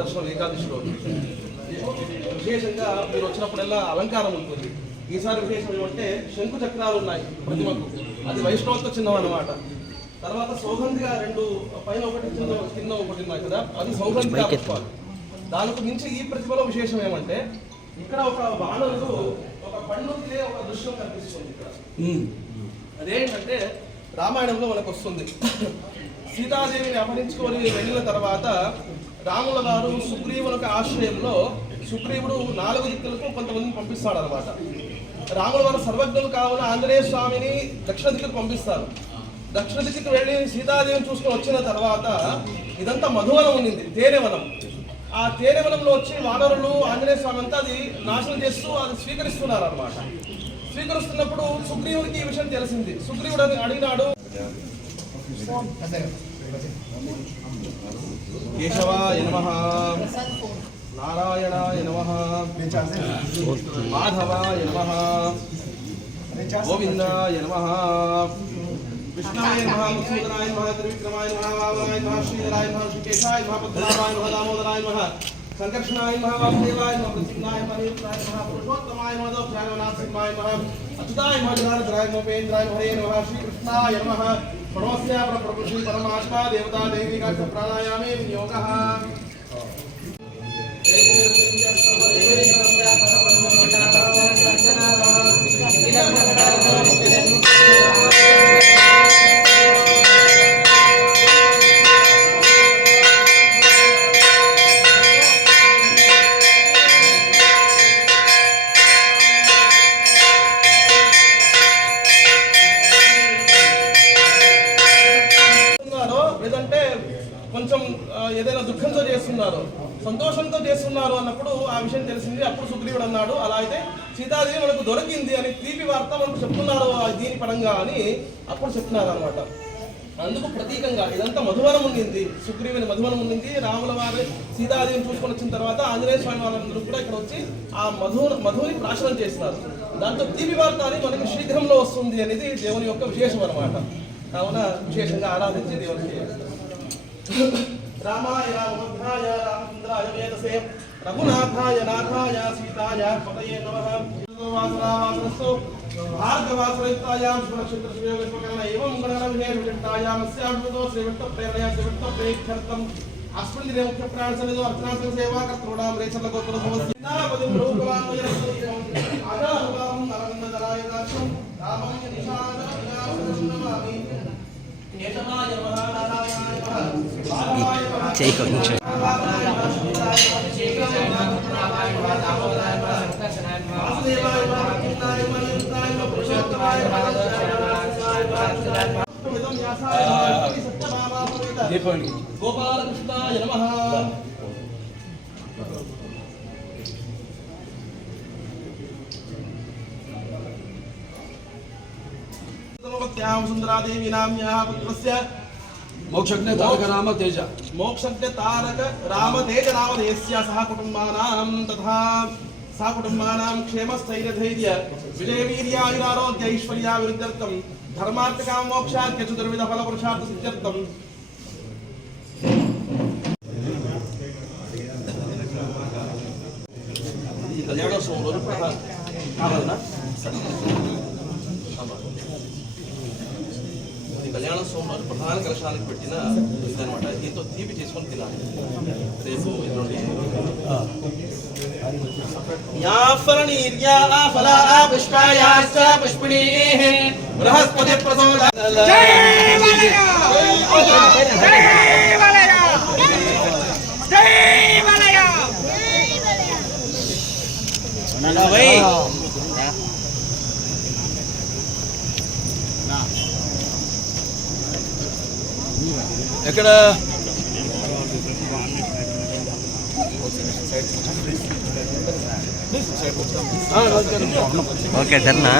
దర్శనం ఏకాదశిలో విశేషంగా మీరు వచ్చినప్పుడల్లా అలంకారం ఉంటుంది. ఈసారి విశేషం ఏమంటే శంకు చక్రాలు ఉన్నాయి ప్రతిమకు, అది వైష్ణవత్వ చిహ్నం అన్నమాట. తర్వాత సౌగంధిగా రెండు పైన ఒకటి కింద ఒకటి ఉన్నాయి కదా, అది సౌగంధిగా పుష్పాలు. దానికి మించి ఈ ప్రతిమలో విశేషం ఏమంటే ఇక్కడ ఒక వానరుడు ఒక పండు తినే ఒక దృశ్యం కనిపిస్తుంది ఇక్కడ. అదేంటంటే రామాయణంలో మనకు వస్తుంది. సీతాదేవిని అపహరించుకొని వెళ్ళిన తర్వాత రాముల గారు సుగ్రీవునికి ఆశ్రయంలో సుగ్రీవుడు 4 దిక్కులకు కొంతమందిని పంపిస్తాడు అనమాట. రాముల వారు సర్వజ్ఞులు కావున ఆంజనేయ స్వామిని దక్షిణ దిక్కుకు పంపిస్తారు. దక్షిణ దిక్కుకు వెళ్ళి సీతాదేవిని చూసుకొని వచ్చిన తర్వాత ఇదంతా మధువనం ఉండింది, తేనెవనం. ఆ తేనెవనంలో వచ్చి వానరులు ఆంజనేయ స్వామి అంతా అది నాశనం చేస్తూ అది స్వీకరిస్తున్నారు అనమాట. స్వీకరిస్తున్నప్పుడు సుగ్రీవుడికి ఈ విషయం తెలిసింది. సుగ్రీవుడు అడిగినాడు, కేశవాయ నమః, నారాయణాయ నమః, మాధవాయ నమః, గోవిందాయ నమః, కృష్ణాయ నమః, మధుసూదనాయ నమః, త్రివిక్రమాయ నమః, వామనాయ నమః, శ్రీధరాయ నమః, శ్రీకేశాయ నమః, పద్మనాభాయ నమః, దామోదరాయ నమః, సంకర్షణాయ నమః, వాసుదేవాయ నమః, ప్రసన్నాయ నమః, నీలకంఠాయ నమః, పురుషోత్తమాయ నమః, దోక్షాయనాథసింహాయ నమః, అచ్యుతాయ నమః, జనార్దనాయ నమః, ఉపేంద్రాయ నమః, హరే నమః, శ్రీకృష్ణాయ నమః. ప్రణవస్య ప్రభు శ్రీ పరమాత్మా దేవతా దైవిక ప్రాణాయామే వినియోగః. లేదంటే కొంచెం ఏదైనా దుఃఖంతో చేస్తున్నారు, సంతోషంతో చేస్తున్నారు అన్నప్పుడు ఆ విషయం తెలిసింది. అప్పుడు సుగ్రీవుడు అన్నాడు, అలా అయితే సీతాదేవి మనకు దొరికింది అని తీపి వార్త మనకు చెప్తున్నారు దీని పరంగా అని అప్పుడు చెప్తున్నారు అనమాట. అందుకు ప్రతీకంగా ఇదంతా మధువనం ఉండింది, సుగ్రీవుని మధువనం ఉండింది. రాముల వారి సీతాదేవిని చూసుకొని వచ్చిన తర్వాత ఆంజనేయ స్వామి వాళ్ళందరూ కూడా ఇక్కడ వచ్చి ఆ మధువుని ప్రాశనం చేస్తున్నారు. దాంతో తీపి వార్త అని మనకి శీఘ్రంలో వస్తుంది అనేది దేవుని యొక్క విశేషం అనమాట. కావున విశేషంగా ఆరాధించి దేవునికి రామాయ రామభద్రాయ రామచంద్రాయ వేదసే రఘునాథాయ నాథాయ సీతాయ పతయే నమః. వాసరావాసరస్సు భార్గవాసరయుక్తాయాం శుభనక్షత్ర సుయోగస్వకరణ ఏవం గణన విశేషవిశిష్టాయాం అస్యామృతో శ్రీవిష్ణు ప్రేరణయా శ్రీవిష్ణు ప్రేక్షర్థం అస్మిన్ దినే ముఖ్య ప్రాణ సన్నిధో అర్చనాసం సేవా కర్తృణాం రేచర్ల గోత్ర సమస్యనాపదిం రూపవాన్వయస్సు ఆజానుగాం నరవిందరాయ దాక్షం రామం నిశానమామి కేశవాయ నమః, నారాయణాయ నమః, మాధవాయ నమః, జై కొంచెం వాసుదేవాయ నమః, కృష్ణాయ నమః, కృష్ణాయ నమః, పురుషోత్తమాయ నమః, గోపాలకృష్ణాయ నమః. సుందరాదేవి నామ్యాః పుత్రస్య మోక్షజ్ఞ తారక రామ తేజ మోక్షజ్ఞ తారక రామ తేజ నామధేయస్య సహ కుటుంబానాం తథా సహ కుటుంబానాం క్షేమస్థైర్యధైర్య విజయవీర్యాయురారోగ్య ఐశ్వర్యాభివృద్ధ్యర్థం ధర్మార్థకామ మోక్షార్థ చతుర్విధ ఫల పురుషార్థ సిద్ధ్యర్థం ఈ కళ్యాణోత్సవంలో కావాలన్నా కళ్యాణోత్సవంలో ప్రధాన కలశానికి పెట్టిన ఇదనమాట. దీంతో తీపి చేసుకొని తినాలి. రేపు బృహస్పతి ప్రసోద ఎక్కడ ఓకే సరేనా.